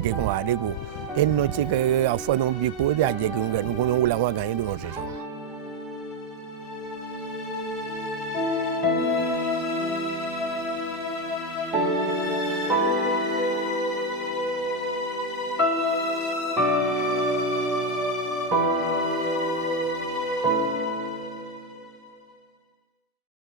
ke kon ade ko en no che ke afo no bi ko de aje ke ngan ko no la wa gan do no se so